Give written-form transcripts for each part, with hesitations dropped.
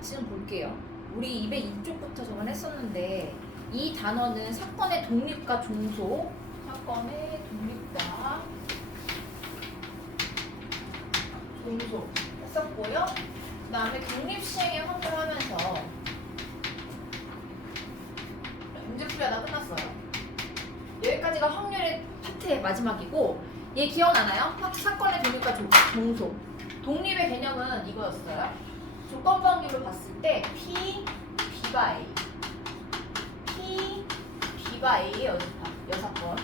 같이 좀 볼게요. 우리 202쪽부터 저번에 했었는데 이 단어는 사건의 독립과 종속, 사건의 독립과 종속 했었고요. 그 다음에 독립시행의 확률 하면서 문제풀이 하나 끝났어요. 여기까지가 확률의 파트의 마지막이고, 얘 기억나나요? 사건의 독립과 종속. 독립의 개념은 이거였어요. 조건부 확률로 봤을 때 P, B가 A, P, B가 A의 여사건,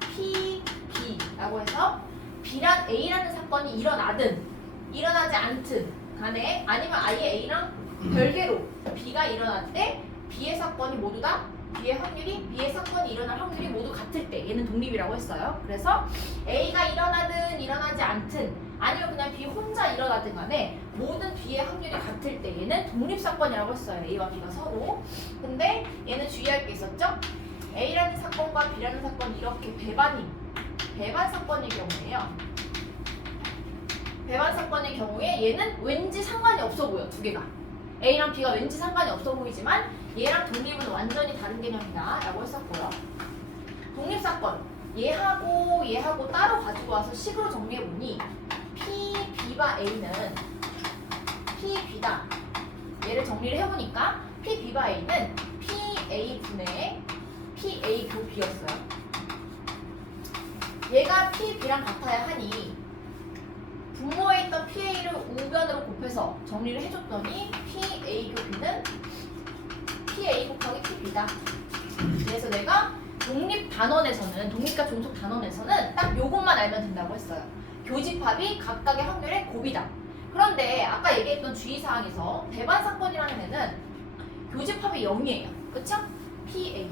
P, B라고 해서 B란 A라는 사건이 일어나든 일어나지 않든 간에, 아니면 아예 A랑 별개로 B가 일어날 때 B의 사건이 모두 다 B의 사건이 일어날 확률이 모두 같을 때 얘는 독립이라고 했어요. 그래서 A가 일어나든 일어나지 않든 아니면 그냥 B 혼자 일어나든 간에 모든 B의 확률이 같을 때 얘는 독립사건이라고 했어요. A와 B가 서로. 근데 얘는 주의할 게 있었죠? A라는 사건과 B라는 사건이 이렇게 배반 사건의 경우에요. 배반 사건의 경우에 얘는 왠지 상관이 없어 보여, 두 개가. A랑 B가 왠지 상관이 없어 보이지만 얘랑 독립은 완전히 다른 개념이다 라고 했었고요. 독립사건, 얘하고 따로 가지고 와서 식으로 정리해보니 P, B가 A는 P, B다. 얘를 정리를 해보니까 P, B가 A는 P, A 분의 P, A 교 B였어요. 얘가 P, B랑 같아야 하니 분모에 있던 PA를 우변으로 곱해서 정리를 해줬더니 PA 교 B는 PA 곱하기 PB다. 그래서 내가 독립과 종속 단원에서는 딱 요것만 알면 된다고 했어요. 교집합이 각각의 확률의 곱이다. 그런데 아까 얘기했던 주의사항에서 배반 사건이라는 애는 교집합이 0이에요. 그쵸? PA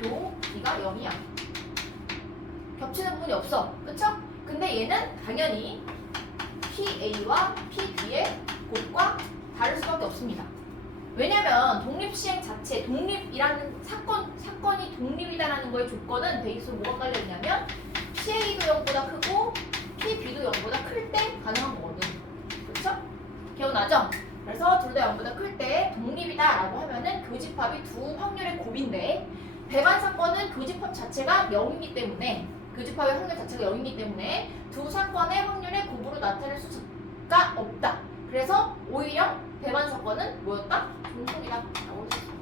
교 B가 0이야. 겹치는 부분이 없어. 그쵸? 근데 얘는 당연히 PA와 PB의 곱과 다를 수밖에 없습니다. 왜냐면 독립시행 자체, 독립이라는 사건이 독립이다라는 거의 조건은 베이스로 뭐가 깔려있냐면 PA도 0보다 크고 PB도 0보다 클 때 가능한 거거든. 그쵸? 기억나죠? 그래서 둘 다 0보다 클 때 독립이다 라고 하면은 교집합이 두 확률의 곱인데, 배반 사건은 교집합 자체가 0이기 때문에, 교집합의 확률 자체가 0이기 때문에 두 사건의 확률의 곱으로 나타낼 수가 없다. 그래서 오히려 배반 사건은 뭐였다? 종속이다 라고 했었어요.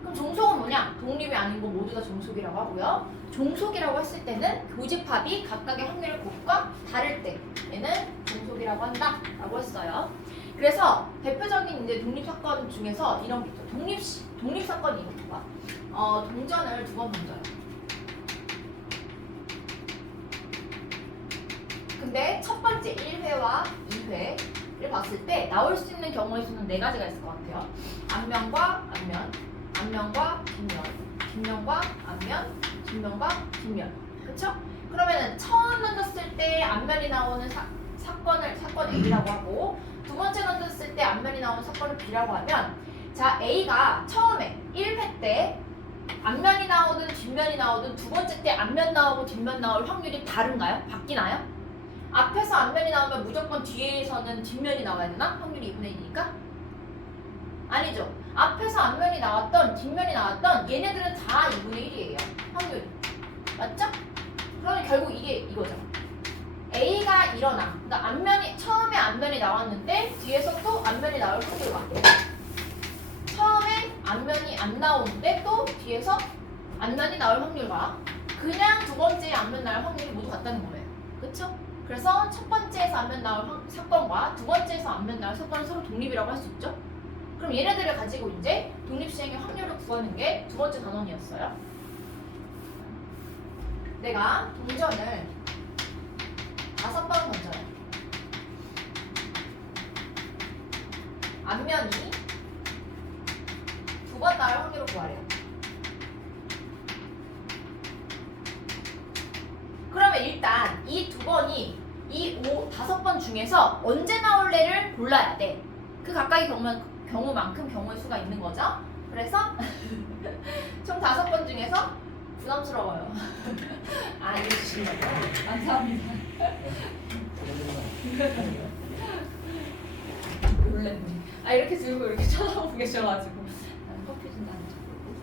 그럼 종속은 뭐냐? 독립이 아닌 거 모두 다 종속이라고 하고요. 종속이라고 했을 때는 교집합이 각각의 확률의 곱과 다를 때 얘는 종속이라고 한다 라고 했어요. 그래서 대표적인 이제 독립사건 중에서 이런 게 있죠. 독립사건이 이거 봐봐. 동전을 두 번 던져요. 근데 첫 번째 1회와 2회를 봤을 때 나올 수 있는 경우의 수는 네 가지가 있을 것 같아요. 앞면과 앞면, 앞면과 뒷면, 뒷면과 앞면, 뒷면과 뒷면. 그쵸? 그러면은 처음 던졌을 때 앞면이 나오는 사건을 A라고 하고, 두 번째 던졌을 때 앞면이 나오는 사건을 B라고 하면, 자, A가 처음에 1회 때 앞면이 나오든 뒷면이 나오든 두 번째 때 앞면 나오고 뒷면 나올 확률이 다른가요? 바뀌나요? 앞에서 앞면이 나오면 무조건 뒤에서는 뒷면이 나와야 되나? 확률이 2분의 1이니까? 아니죠. 앞에서 앞면이 나왔던 뒷면이 나왔던 얘네들은 다 2분의 1이에요. 확률이. 맞죠? 그러면 결국 이게 이거죠. A가 일어나. 그러니까 처음에 앞면이 나왔는데 뒤에서 또 앞면이 나올 확률과, 처음에 앞면이 안 나오는데 또 뒤에서 앞면이 나올 확률과, 그냥 두 번째 앞면 나올 확률이 모두 같다는 거예요. 그쵸? 그래서 첫 번째에서 앞면 나올 사건과 두 번째에서 앞면 나올 사건은 서로 독립이라고 할 수 있죠. 그럼 얘네들을 가지고 이제 독립시행의 확률을 구하는 게 두 번째 단원이었어요. 내가 동전을 5번 던져요. 앞면이 2번 나올 확률을 구하래요. 그러면 일단 이 두 번이 이 5번 중에서 언제 나올래를 골라야 돼. 그 각각의 경우만큼 경우의 수가 있는 거죠. 그래서 총 5번 중에서 부담스러워요. 알려주신 거죠? 감사합니다. 놀랬네. 아 이렇게 들고 이렇게 쳐다보고 계셔가지고 나는 커피 준다는 줄 모르고.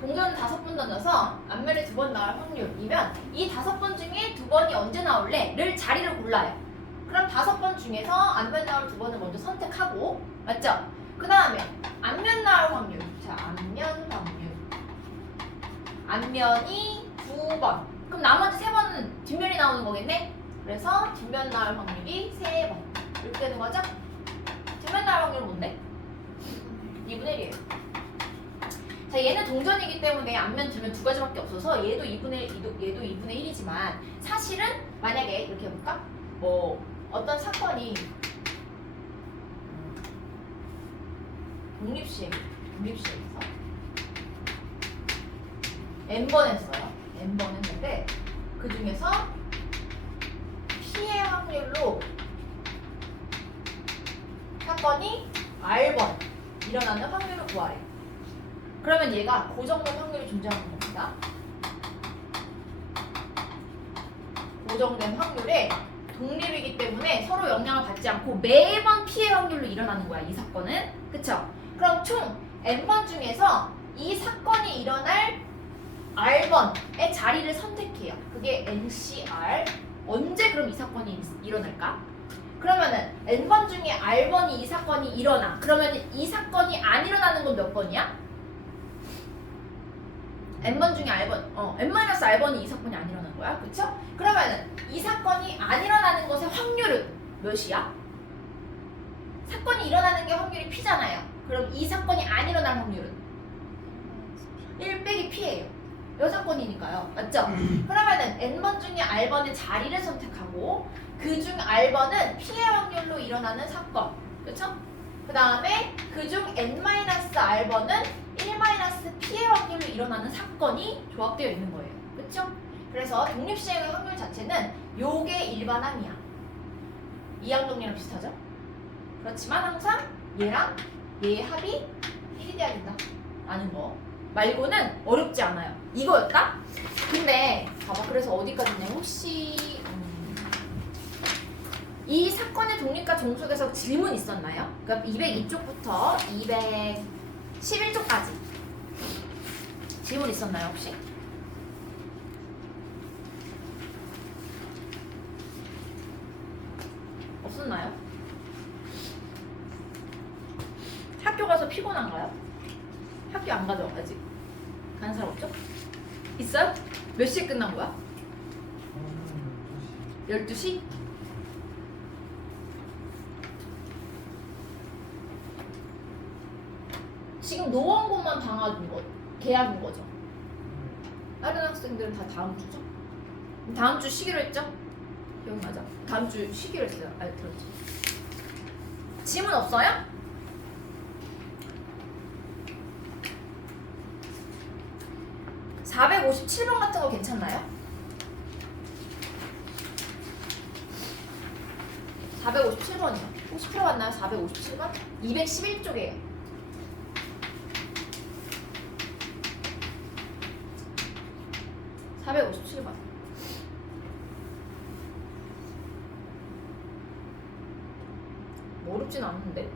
동전 5번 던져서 앞면에 2번 나올 확률이면 이 5번 중에 2번이 언제 나올래?를 자리를 골라요. 그럼 5번 중에서 앞면 나올 2번을 먼저 선택하고, 맞죠? 그 다음에 앞면 나올 확률. 자, 앞면 확률. 앞면이 2번. 그럼 나머지 3번은 뒷면이 나오는 거겠네? 그래서 뒷면 나올 확률이 3번. 이렇게 되는 거죠? 뒷면 나올 확률은 뭔데? 2분의 1이에요. 자, 얘는 동전이기 때문에 앞면 뒷면 2가지밖에 없어서 얘도 2분의 1이지만 사실은 만약에 이렇게 해볼까? 뭐 어떤 사건이 독립시행에서 n번 했어요. n번 했는데 그 중에서 피해 확률로 사건이 r번 일어나는 확률을 구하래. 그러면 얘가 고정된 확률이 존재하는 겁니다. 고정된 확률에 독립이기 때문에 서로 영향을 받지 않고 매번 피해 확률로 일어나는 거야, 이 사건은. 그쵸? 그럼 총 n번 중에서 이 사건이 일어날 r번의 자리를 선택해요. 그게 NCR. 언제 그럼 이 사건이 일어날까? 그러면은 n번 중에 r번이 이 사건이 일어나. 그러면 이 사건이 안 일어나는 건 몇 번이야? n번 중에 n-r번이 이 사건이 안 일어나는 거야. 그쵸? 그러면은 이 사건이 안 일어나는 것의 확률은 몇이야? 사건이 일어나는 게 확률이 p잖아요. 그럼 이 사건이 안 일어날 확률은 1 빼기 p예요. 여 사건이니까요. 맞죠? 그러면은 n번 중에 r번의 자리를 선택하고 그중 r번은 피해 확률로 일어나는 사건. 그쵸? 그 다음에 그중 n-r번은 1-피해 확률로 일어나는 사건이 조합되어 있는 거예요. 그쵸? 그래서 독립시행의 확률 자체는 요게 일반항이야. 이항동리랑 비슷하죠? 그렇지만 항상 얘랑 얘의 합이 1이 돼야 된다 라는 거 말고는 어렵지 않아요. 이거였다? 근데 봐봐. 그래서 어디까지냐? 혹시 이 사건의 독립과 종속에서 질문 있었나요? 그러니까 202쪽부터 211쪽까지 질문 있었나요 혹시? 없었나요? 학교 가서 피곤한가요? 학교 안 가죠 아직? 가는 사람 없죠? 있어요? 몇 시에 끝난 거야? 12시? 지금 노원고만 방학인 거, 개학인 거죠. 다른 학생들은 다 다음 주죠? 다음 주 쉬기로 했죠? 기억나죠? 다음 주 쉬기로 했어요. 들었지? 질문 없어요? (457번) 같은 거 괜찮나요? 457번이요. 혹시 풀어봤나요? 457번? 211쪽이에요. 457번. 뭐 어렵진 않은데.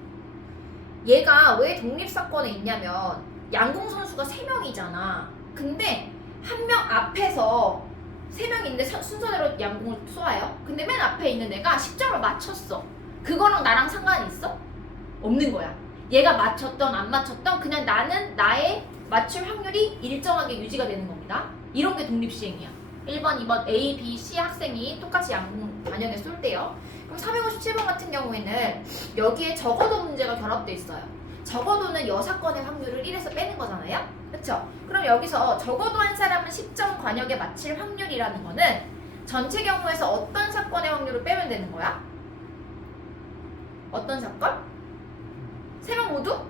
얘가 왜 독립사건에 있냐면 양궁 선수가 3명이잖아. 근데 한 명 앞에서 3명인데 순서대로 양궁을 쏘아요. 근데 맨 앞에 있는 애가 10점을 맞췄어. 그거랑 나랑 상관이 있어? 없는 거야. 얘가 맞췄던 안 맞췄던 그냥 나는 나의 맞출 확률이 일정하게 유지가 되는 겁니다. 이런 게 독립시행이야. 1번, 2번 A, B, C 학생이 똑같이 양궁 단연에 쏠 때요. 그럼 457번 같은 경우에는 여기에 적어도 문제가 결합돼 있어요. 적어도는 여사건의 확률을 1에서 빼는 거잖아요. 그쵸? 그럼 여기서 적어도 한 사람은 10점 관역에 맞힐 확률이라는 거는 전체 경우에서 어떤 사건의 확률을 빼면 되는 거야? 어떤 사건? 3명 모두?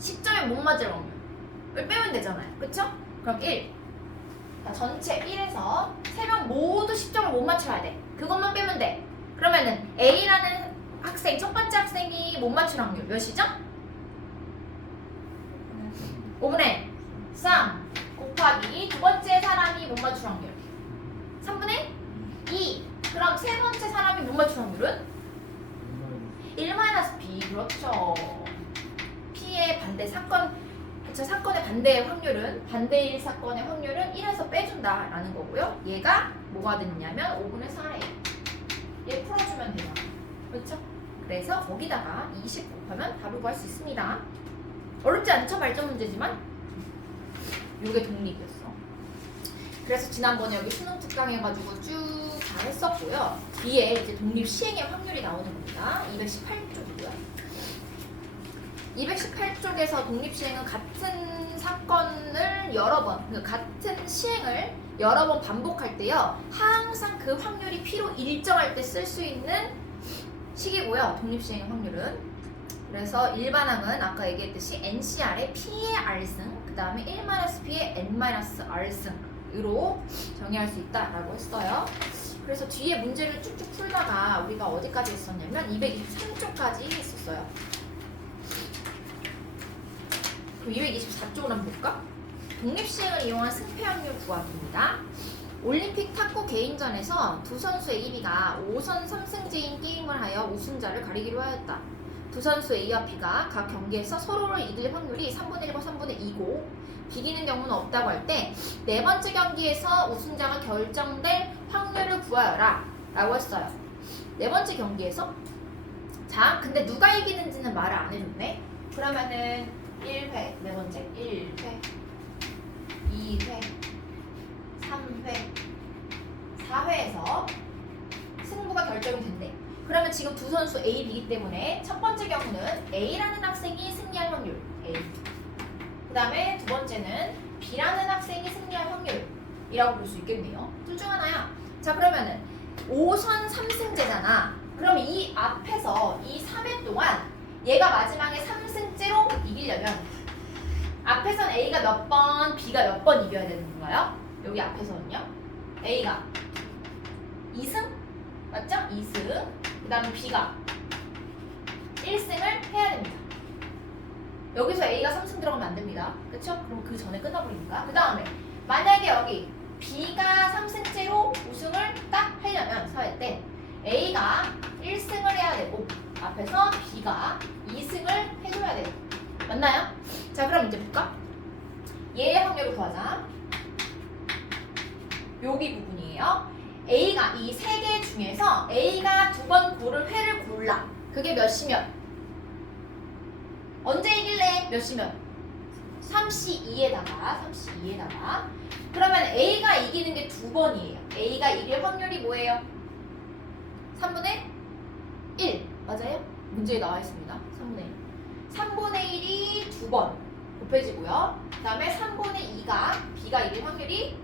10점에 못 맞을 확률을 빼면 되잖아요. 그쵸? 그럼 1. 자, 전체 1에서 3명 모두 10점을 못 맞춰야 돼. 그것만 빼면 돼. 그러면은 A라는 학생, 첫 번째 학생이 못 맞출 확률 몇이죠? 5분의 3 곱하기 두 번째 사람이 못 맞출 확률 3분의 반대 사건 그쵸 사건의 반대의 확률은 반대일 사건의 확률은 1에서 빼준다라는 거고요. 얘가 뭐가 되느냐면 5분의 4예요. 얘 풀어주면 돼요. 그렇죠? 그래서 거기다가 20 곱하면 답을 구할 수 있습니다. 어렵지 않죠? 발전 문제지만 요게 독립이었어. 그래서 지난번에 여기 수능 특강 해가지고 쭉 잘 했었고요. 뒤에 이제 독립 시행의 확률이 나오는 겁니다. 218쪽이고요. 218쪽에서 독립 시행은 같은 사건을 여러 번, 그 같은 시행을 여러 번 반복할 때요. 항상 그 확률이 P로 일정할 때 쓸 수 있는 식이고요. 독립 시행의 확률은. 그래서 일반항은 아까 얘기했듯이 NCR의 P의 R승, 그 다음에 1-P의 N-R승으로 정의할 수 있다라고 했어요. 그래서 뒤에 문제를 쭉쭉 풀다가 우리가 어디까지 했었냐면 223쪽까지 했었어요. 그럼 224쪽을 한번 볼까? 독립시행을 이용한 승패 확률 구하기입니다. 올림픽 탁구 개인전에서 두 선수 A, B가 5선 3승제인 게임을 하여 우승자를 가리기로 하였다. 두 선수 A와 B가 각 경기에서 서로를 이길 확률이 3분의 1과 3분의 2고 비기는 경우는 없다고 할 때 네 번째 경기에서 우승자가 결정될 확률을 구하여라 라고 했어요. 네 번째 경기에서 자 근데 누가 이기는지는 말을 안 해줬네. 그러면은 1회 네 번째 1회 2회 3회 4회에서 승부가 결정이 된대. 그러면 지금 두 선수 A, B이기 때문에 첫 번째 경우는 A라는 학생이 승리할 확률 A. 그 다음에 두 번째는 B라는 학생이 승리할 확률이라고 볼 수 있겠네요. 둘 중 하나야. 자 그러면은 5선 3승제잖아. 그럼 이 앞에서 이 3회 동안 얘가 마지막에 3승제로 이기려면 앞에선 A가 몇 번, B가 몇 번 이겨야 되는 건가요? 여기 앞에서는요. A가 2승? 맞죠? 2승. 그 다음에 B가 1승을 해야 됩니다. 여기서 A가 3승 들어가면 안 됩니다. 그쵸? 그럼 그 전에 끝나버리니까. 그 다음에 만약에 여기 B가 3승째로 우승을 딱 하려면 사회 때 A가 1승을 해야 되고 앞에서 B가 2승을 해줘야 돼요. 맞나요? 자 그럼 이제 볼까? 얘의 확률을 구하자. 여기 부분이에요. A가 이 세 개 중에서 A가 두 번 고를 회를 골라. 그게 몇이면? 언제 이길래? 몇이면? 3C2에다가 그러면 A가 이기는 게 두 번이에요. A가 이길 확률이 뭐예요? 3분의 1 맞아요? 문제에 나와 있습니다. 3분의 1 3분의 1이 두 번 곱해지고요. 그 다음에 3분의 2가 B가 이길 확률이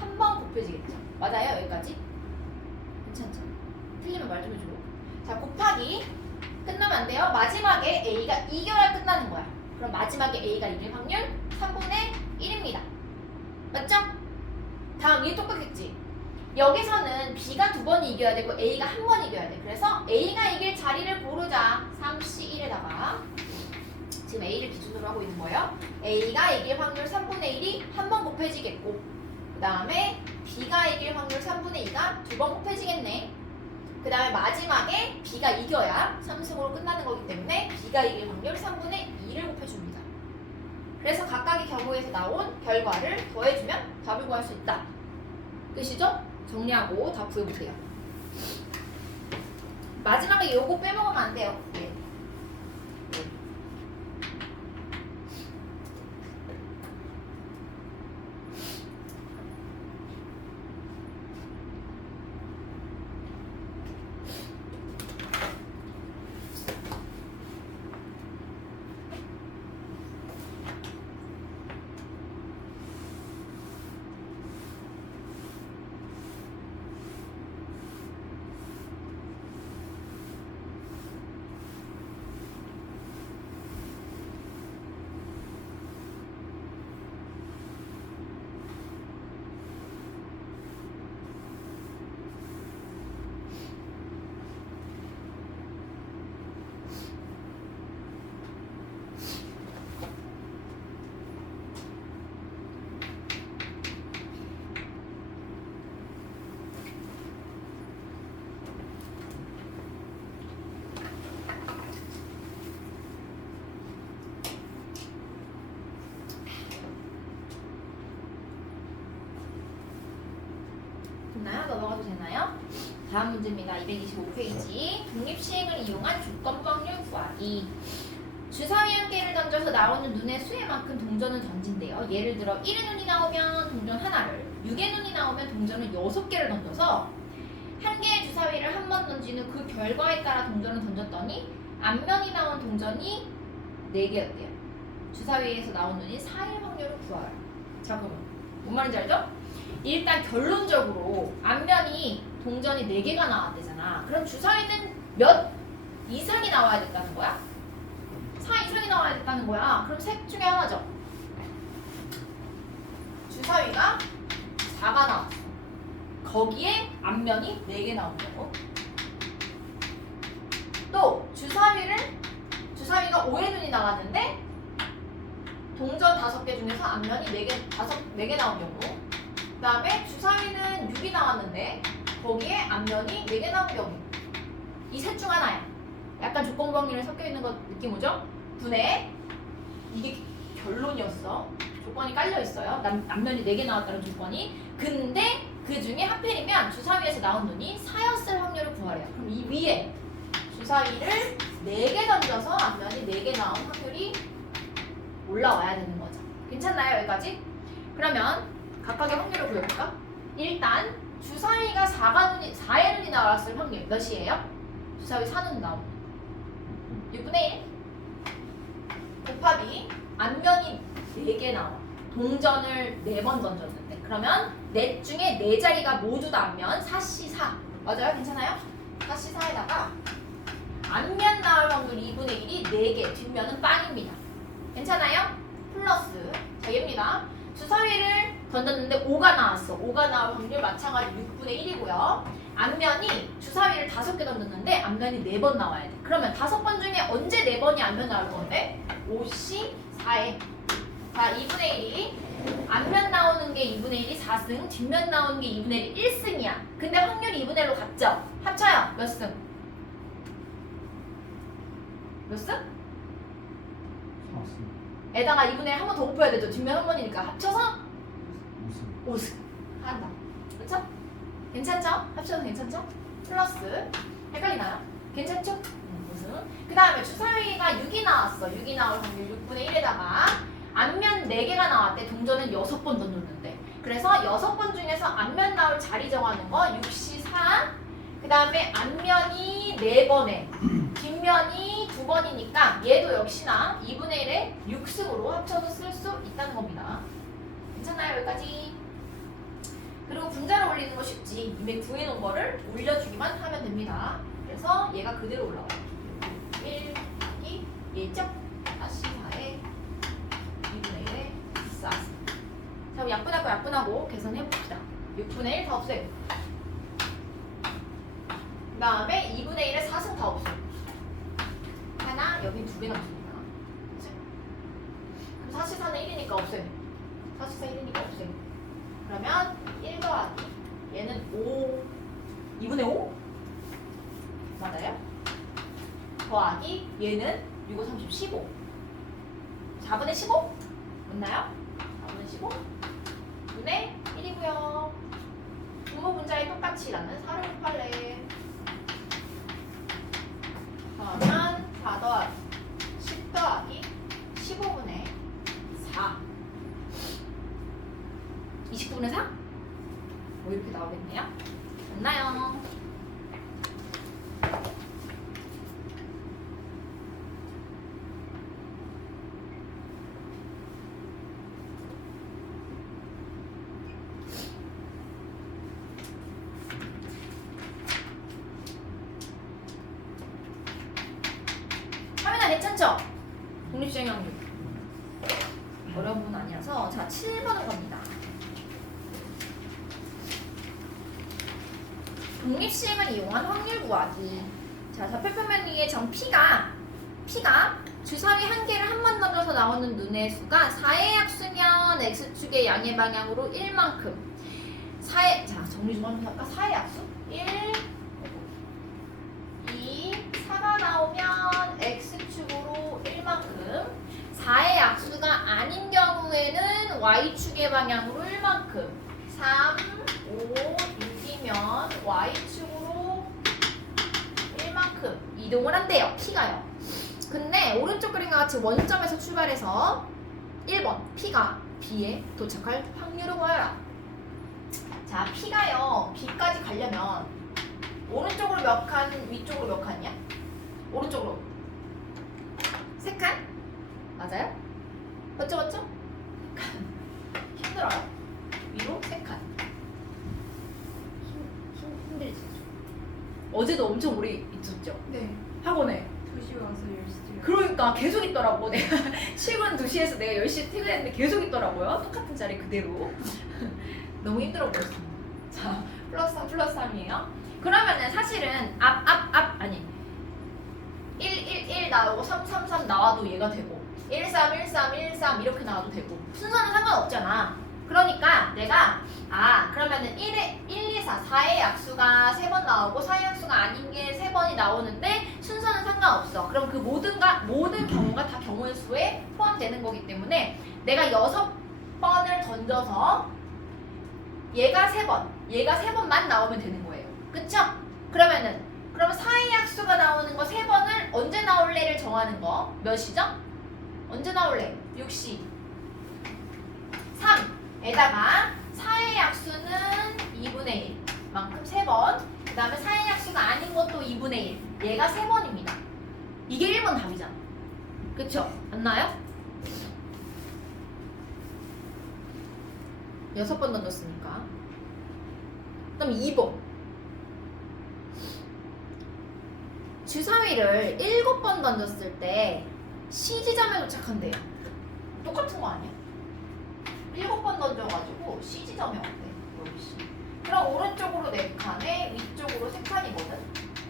한 번 곱해지겠죠. 맞아요? 여기까지? 괜찮죠? 틀리면 말 좀 해줘. 자 곱하기 끝나면 안 돼요. 마지막에 A가 이겨야 끝나는 거야. 그럼 마지막에 A가 이길 확률 3분의 1입니다. 맞죠? 다음 얘 똑같겠지? 여기서는 B가 두 번 이겨야 되고 A가 한 번 이겨야 돼. 그래서 A가 이길 자리를 고르자. 3C1에다가 지금 A를 기준으로 하고 있는 거예요. A가 이길 확률 3분의 1이 한 번 곱해지겠고 그 다음에 B가 이길 확률 3분의 2가 두 번 곱해지겠네. 그 다음에 마지막에 B가 이겨야 3승으로 끝나는 거기 때문에 B가 이길 확률 3분의 2를 곱해줍니다. 그래서 각각의 경우에서 나온 결과를 더해주면 답을 구할 수 있다. 끝이죠? 정리하고 다 구해보세요. 마지막에 요거 빼먹으면 안 돼요. 네. 됐나요? 넘어가도 되나요? 다음 문제입니다. 225페이지. 독립시행을 이용한 조건부 확률 구하기. 주사위 한 개를 던져서 나오는 눈의 수의 만큼 동전을 던진대요. 예를 들어 1의 눈이 나오면 동전 하나를, 6의 눈이 나오면 동전을 6개를 던져서 한 개의 주사위를 한 번 던지는 그 결과에 따라 동전을 던졌더니 앞면이 나온 동전이 4개였대요. 주사위에서 나온 눈이 4일 확률을 구하라. 자, 그러면 뭔 말인지 알죠? 일단 결론적으로 앞면이 동전이 4개가 나왔대잖아. 그럼 주사위는 몇 이상이 나와야 됐다는 거야? 4 이상이 나와야 됐다는 거야. 그럼 셋 중에 하나죠. 주사위가 4가 나왔어. 거기에 앞면이 4개 나온 거고. 또 주사위가 5의 눈이 나왔는데 동전 5개 중에서 앞면이 4개 나온 경우. 그 다음에 주사위는 6이 나왔는데 거기에 앞면이 4개 나온 경우. 이 셋 중 하나야. 약간 조건부 확률이 섞여 있는 거 느낌 오죠? 분해. 이게 결론이었어. 조건이 깔려 있어요. 앞면이 4개 나왔다는 조건이. 근데 그 중에 하필이면 주사위에서 나온 눈이 4였을 확률을 구하래요. 그럼 이 위에 주사위를 4개 던져서 앞면이 4개 나온 확률이 올라와야 되는 거죠. 괜찮나요? 여기까지? 그러면 각각의 확률을 구해볼까? 일단 주사위가 4의 눈이 나왔을 확률 몇이에요? 주사위 4눈 나오면 6분의 1 곱하기 앞면이 4개 나와. 동전을 4번 던졌는데 그러면 넷 중에 4자리가 모두 다 앞면 4C4 맞아요? 괜찮아요? 4C4에다가 앞면 나올 확률 2분의 1이 4개 뒷면은 빵입니다. 괜찮아요? 플러스 자 얘입니다. 주사위를 던졌는데 5가 나왔어. 5가 나올 확률 마찬가지 6분의 1이고요. 앞면이 주사위를 5개 던졌는데 앞면이 4번 나와야 돼. 그러면 5번 중에 언제 4번이 앞면 나올 건데? 5C4에 자 2분의 1이 앞면 나오는 게 2분의 1이 4승, 뒷면 나오는 게 2분의 1이 1승이야. 근데 확률이 2분의 1로 같죠? 합쳐요. 몇 승? 몇 승? 4승. 에다가 2분의 1 한 번 더 곱해야 되죠. 뒷면 한 번이니까 합쳐서 5승. 5승 한다. 그렇죠? 괜찮죠? 합쳐서 괜찮죠? 플러스 헷갈리나요? 괜찮죠? 5승. 그 다음에 주사위가 6이 나왔어. 6이 나올 확률 6분의 1에다가 앞면 4개가 나왔대. 동전은 6번 던졌는데. 그래서 6번 중에서 앞면 나올 자리 정하는 거 6C4. 그 다음에 앞면이 4번에 뒷면이 2번이니까 얘도 역시나 2분의 1에 6승으로 합쳐서 쓸 수 있다는 겁니다. 괜찮나요? 여기까지? 그리고 분자를 올리는 거 쉽지. 이미 구해놓은 거를 올려주기만 하면 됩니다. 그래서 얘가 그대로 올라와요. 1, 2, 1점 4C4에 2분의 1에 4승. 자, 그럼 약분하고 약분하고 계산해봅시다. 6분의 1 다 없애요. 그 다음에 2분의 1에 4승 다 없애요. 하나, 여기 2개 남습니다. 그치? 그럼 4C4는 1이니까 없애요. 4C4 1이니까 없애요. 그러면 1 더하기 얘는 5 2분의 5? 맞아요? 더하기 얘는 6, 5, 30, 15 4분의 15? 맞나요? 4분의 15? 분의 1이고요. 분모 분자에 똑같이 나는 4를 곱할래. 그러면 4 더하기 10 더하기 15분의 4 29분의 4? 뭐 이렇게 나오겠네요. 맞나요? 하면은 괜찮죠? 독립시행 확률 어려운 분 아니어서 자 7번을 갑니다. 독립시행을 이용한 확률 구하기. 자, 좌표표면 위에 점 P가 주사위 한 개를 한 번 던져서 나오는 눈의 수가 4의 약수면 X축의 양의 방향으로 1만큼 4의 자 정리 좀 한번 할까? 4의 약수 1 2 4가 나오면 X축으로 1만큼 4의 약수가 아닌 경우에는 Y축의 방향으로 1만큼 3, 5, 6이 y축으로 1만큼 이동을 한대요. P가요. 근데 오른쪽 그림과 같이 원점에서 출발해서 1번 P가 B에 도착할 확률을 구하라. 자, P가요 B까지 가려면 오른쪽으로 몇 칸, 위쪽으로 몇 칸이야? 오른쪽으로 3칸? 맞아요? 맞죠? 힘들어요. 위로 3칸. 힘들지. 어제도 엄청 오래 있었죠? 네. 학원에. 2시 와서 10시. 그러니까 계속 있더라고. 내가 출근 2시에서 내가 10시 퇴근했는데 계속 있더라고요. 똑같은 자리 그대로. 너무 힘들어 보였습니다. 자, 플러스 3 플러스 3이에요. 그러면은 사실은 아니 1 나오고 3 나와도 얘가 되고 1 3 이렇게 나와도 되고 순서는 상관없잖아. 그러니까 내가 그러면은 1, 2, 4의 약수가 3번 나오고 4의 약수가 아닌 게 3번이 나오는데 순서는 상관없어. 그럼 그 모든 경우가 다 경우의 수에 포함되는 거기 때문에 내가 6번을 던져서 얘가 3번만 나오면 되는 거예요. 그쵸? 그러면 4의 약수가 나오는 거 3번을 언제 나올래를 정하는 거 몇이죠? 언제 나올래? 6시 3에다가 4의 약수는 2분의 1만큼 3번, 그 다음에 4의 약수가 아닌 것도 2분의 1, 얘가 3번입니다. 이게 1번 답이잖아. 그쵸? 맞나요? 6번 던졌으니까. 그럼 2번 주사위를 7번 던졌을 때 C지점에 도착한대요. 똑같은 거 아니야? 7번 던져가지고 C지점에 왔대. 여기 C. 그럼 오른쪽으로 4칸에 위쪽으로 3칸이거든.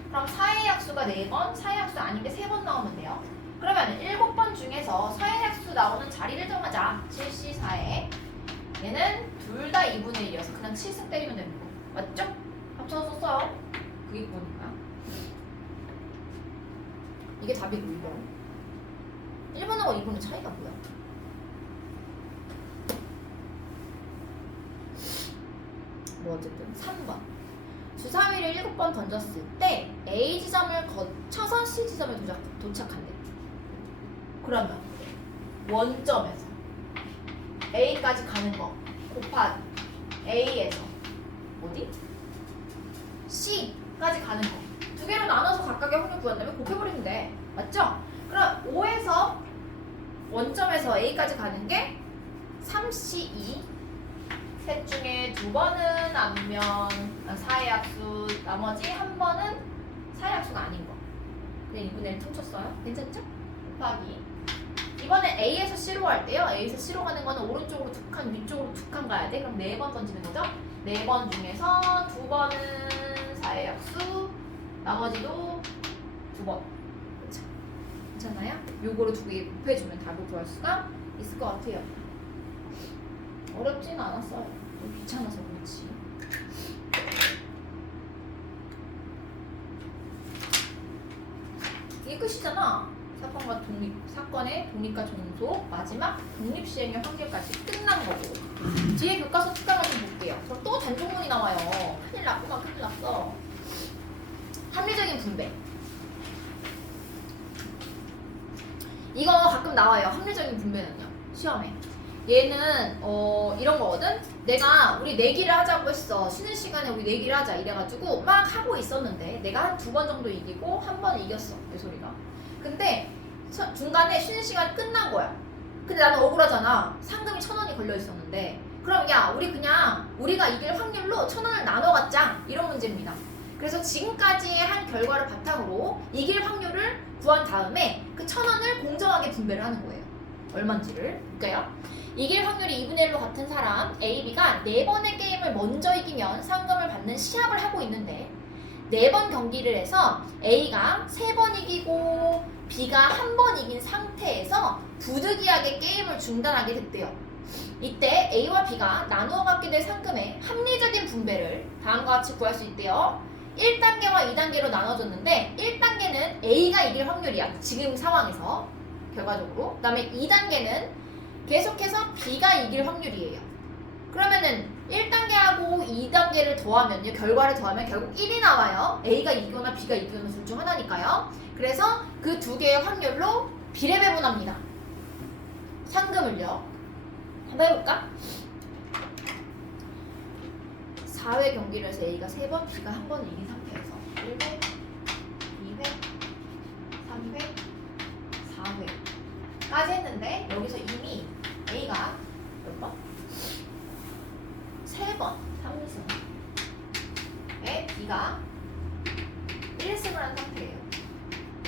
그럼 4의 약수가 4번, 4의 약수 아닌 게 3번 나오면 돼요. 그러면 7번 중에서 4의 약수 나오는 자리를 정하자. 7C 4에 얘는 둘 다 2분의 1이어서 그냥 7승 때리면 되는 거. 맞죠? 합쳐서 썼어요. 그게 뭐니까? 이게 답이고 1번. 1번하고 2번의 차이가 뭐야? 뭐 어쨌든 3번. 주사위를 7번 던졌을 때 A 지점을 거쳐서 C 지점에 도착한대. 그러면 원점에서 A까지 가는 거 곱하기 A에서 어디? C까지 가는 거 두 개로 나눠서 각각의 확률 구한 다음에 곱해버리면 돼. 맞죠? 그럼 5에서 원점에서 A까지 가는 게 3C2 셋 중에 2번은 앞면 4의 약수, 나머지 1번은 4의 약수가 아닌 거. 그냥 2분의 1 퉁쳤어요. 괜찮죠? 곱하기 이번엔 A에서 C로 갈 때요. A에서 C로 가는 거는 오른쪽으로 2칸, 위쪽으로 2칸 가야 돼. 그럼 4번 던지는 거죠. 4번 중에서 2번은 4의 약수, 나머지도 2번. 그쵸? 괜찮아요? 요거로 2개 곱해주면 답을 구할 수가 있을 것 같아요. 어렵진 않았어요. 귀찮아서 그렇지. 이게 끝이잖아. 사건의 독립과 종속, 마지막 독립시행의 확률까지 끝난 거고. 뒤에 교과서 특강을 좀 볼게요. 그럼 또 단종문이 나와요. 큰일 났구만, 큰일 났어. 합리적인 분배. 이거 가끔 나와요. 합리적인 분배는요. 시험에. 얘는 이런 거거든. 내가 우리 내기를 하자고 했어. 쉬는 시간에 우리 내기를 하자 이래가지고 막 하고 있었는데 내가 한 2번 정도 이기고 한 번 이겼어. 내 소리가. 근데 중간에 쉬는 시간이 끝난 거야. 근데 나는 억울하잖아. 상금이 1,000원이 걸려 있었는데. 그럼 야 우리가 이길 확률로 1,000원을 나눠 갖자. 이런 문제입니다. 그래서 지금까지 한 결과를 바탕으로 이길 확률을 구한 다음에 그 1,000원을 공정하게 분배를 하는 거예요. 얼마인지를 볼게요. 이길 확률이 2분의 1로 같은 사람 A, B가 4번의 게임을 먼저 이기면 상금을 받는 시합을 하고 있는데 4번 경기를 해서 A가 3번 이기고 B가 1번 이긴 상태에서 부득이하게 게임을 중단하게 됐대요. 이때 A와 B가 나누어 갖게 될 상금의 합리적인 분배를 다음과 같이 구할 수 있대요. 1단계와 2단계로 나눠졌는데 1단계는 A가 이길 확률이야. 지금 상황에서 결과적으로. 그 다음에 2단계는 계속해서 B가 이길 확률이에요. 그러면은 1단계하고 2단계를 더하면요. 결과를 더하면 결국 1이 나와요. A가 이기거나 B가 이기거나 둘 중 하나니까요. 그래서 그 두 개의 확률로 비례 배분합니다. 상금을요. 한번 해볼까? 4회 경기를 해서 A가 3번, B가 한 번을 이긴 상태에서 1회, 2회, 3회, 4회까지 했는데 여기서 이미 A가 몇 번? 3번 3승에 B가 1승을 한 상태예요.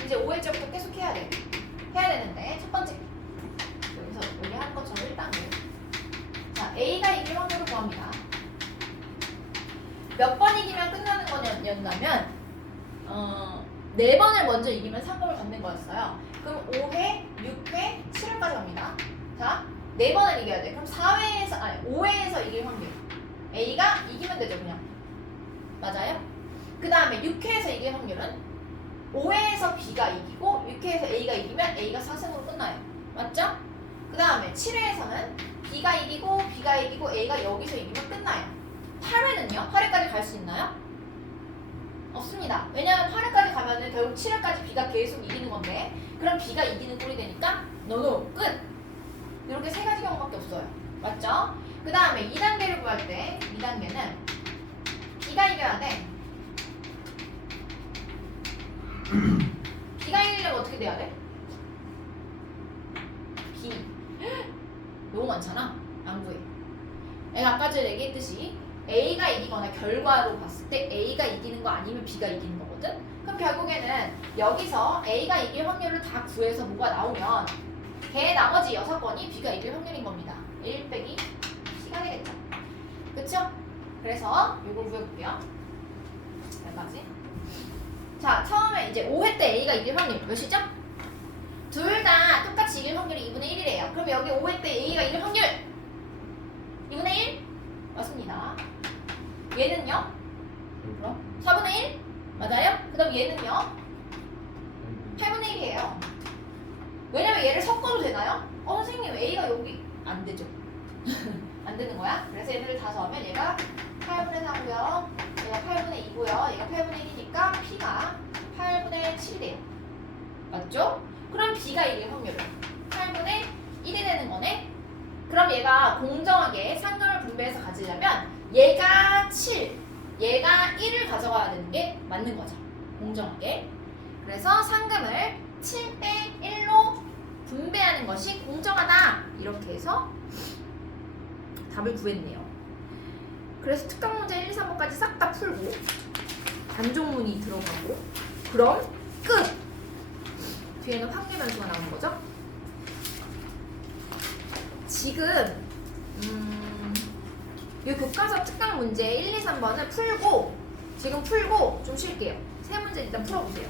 이제 5회째부터 계속 해야 되는데 첫 번째 여기서 우리 한 것처럼 1단계. 자, A가 이길 확률을 구합니다. 몇 번 이기면 끝나는 거였냐면 4번을 먼저 이기면 상금을 받는 거였어요. 그럼 5회, 6회, 7회까지 갑니다. 자, 4번을 이겨야 돼. 그럼 5회에서 이길 확률. A가 이기면 되죠, 그냥. 맞아요? 그 다음에 6회에서 이길 확률은 5회에서 B가 이기고 6회에서 A가 이기면 A가 4승으로 끝나요. 맞죠? 그 다음에 7회에서는 B가 이기고 A가 여기서 이기면 끝나요. 8회는요? 8회까지 갈 수 있나요? 없습니다. 왜냐하면 8회까지 가면은 결국 7회까지 B가 계속 이기는 건데 그럼 B가 이기는 꼴이 되니까 노노 끝! 이렇게 세 가지 경우밖에 없어요. 맞죠? 그 다음에 2단계를 구할 때 2단계는 B가 이겨야 돼. B가 이기려면 어떻게 돼야 돼? B 너무 많잖아. 안 구해. 내가 아까 전에 얘기했듯이 A가 이기거나 결과로 봤을 때 A가 이기는 거 아니면 B가 이기는 거거든? 그럼 결국에는 여기서 A가 이길 확률을 다 구해서 뭐가 나오면 걔 나머지 6번이 B가 이길 확률인 겁니다. 1 빼기 C가 되겠죠. 그쵸? 그래서 요거 구해볼게요. 여기까지. 자, 처음에 이제 5회 때 A가 이길 확률 몇이죠? 둘 다 똑같이 이길 확률이 2분의 1이래요. 그럼 여기 5회 때 A가 이길 확률 2분의 1? 맞습니다. 얘는요? 그럼 4분의 1? 맞아요? 그 다음 얘는요? 8분의 1이에요. 왜냐면 얘를 섞어도 되나요? 선생님 A가 여기 안 되죠. 안 되는 거야. 그래서 얘네를 다 더하면 얘가 8분의 4고요. 얘가 8분의 2고요. 얘가 8분의 1이니까 P가 8분의 7이래요. 맞죠? 그럼 B가 이길 확률은 8분의 1이 되는 거네. 그럼 얘가 공정하게 상금을 분배해서 가지려면 얘가 7, 얘가 1을 가져가야 되는 게 맞는 거죠. 공정하게. 그래서 상금을 7대 1로 분배하는 것이 공정하다. 이렇게 해서 답을 구했네요. 그래서 특강 문제 1, 2, 3번까지 싹 다 풀고 단종문이 들어가고 그럼 끝! 뒤에는 확률 변수가 나오는 거죠. 지금 이 교과서 특강 문제 1, 2, 3번은 지금 풀고 좀 쉴게요. 세 문제 일단 풀어보세요.